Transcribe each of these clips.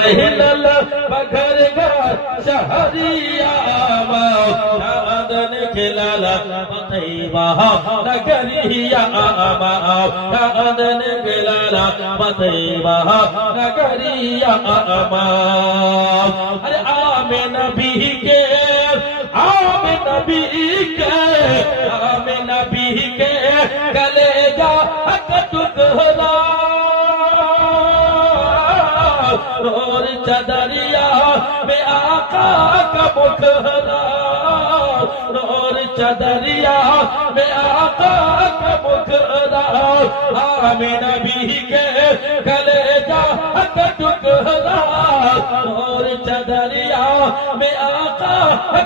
हिलल बघर शहरिया चांदन खिलल बतैबा नगरिया चांदन खिलल बतैबा नगरिया अरे आमे नबी के आमे नबी के आमे नबी के गले जा टुकड़ा और चदरिया में आका का मुखरा और चदरिया में आका का मुखरा आमीन नबी के गले जा टुकड़ा और चदरिया में आका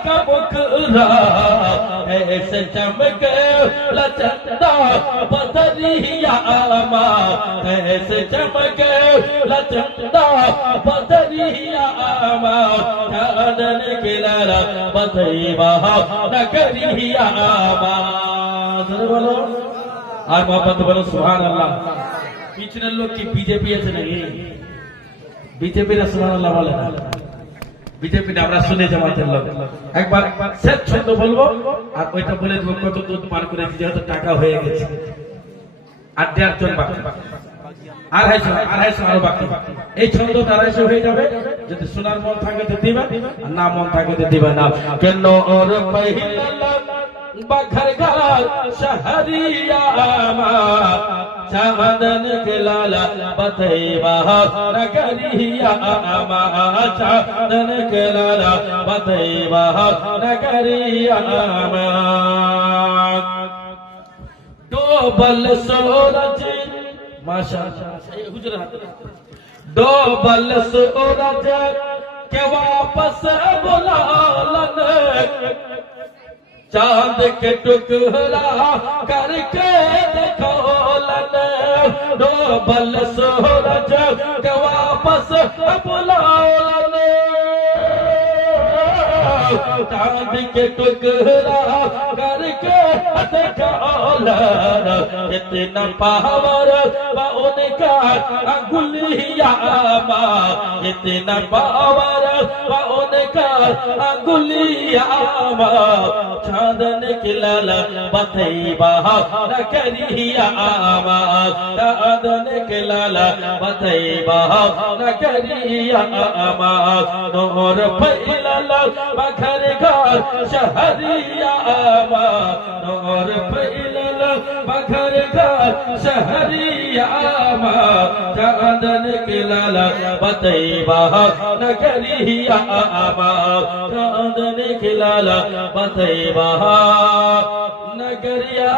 का मुखरा ऐसे चमके लचंदा बदरिया ऐसे चमके लचंदा बदरिया चांदन खिलल बतैबा नगरिया बोलो আর মোহাম্মদ বলো সুবহানাল্লাহ। পিছনের লোক কি বিজেপি আছে নাকি? বিজেপিরা সুবহানাল্লাহ বলে না, বিজেপি না, আমরা শুনে জামাতের লোক। একবার শেষ ছন্দ বলবো আর ওইটা বলে দেবো কত দূর পার করেছি, যেহেতু টাকা হয়ে গেছে। আর 1.5 জন বাকি, 250 আরো বাকি। এই ছন্দ 250 হয়ে যাবে। যদি শোনার মন থাকে তো দিবা, আর না মন থাকে তো দিবা না। কেন ওর पहिला बघर शहरिया चांदन खिलल बतैबा नगरिया चांदन खिलल बतैबा नगरिया डोबल सूरज माशाअल्लाह हुजूर डोबल सूरज के वापस बुलालन चांद के टुकड़ा करके देखोलन डोबल सूरज के वापस बुलालन चांद के टुकड़ा करके देखोलन इतना पावर उनका अंगुलिया इतना पावर उनका अंगुलिया चांदन खिलल बतैबा नगरिया चांदन खिलल बतैबा नगरिया नूर फैलल बघर शहरिया नूर फैलल बघर शहरिया चांदन खिलल बतैबा नगरिया चांदन खिलल बतैबा नगरिया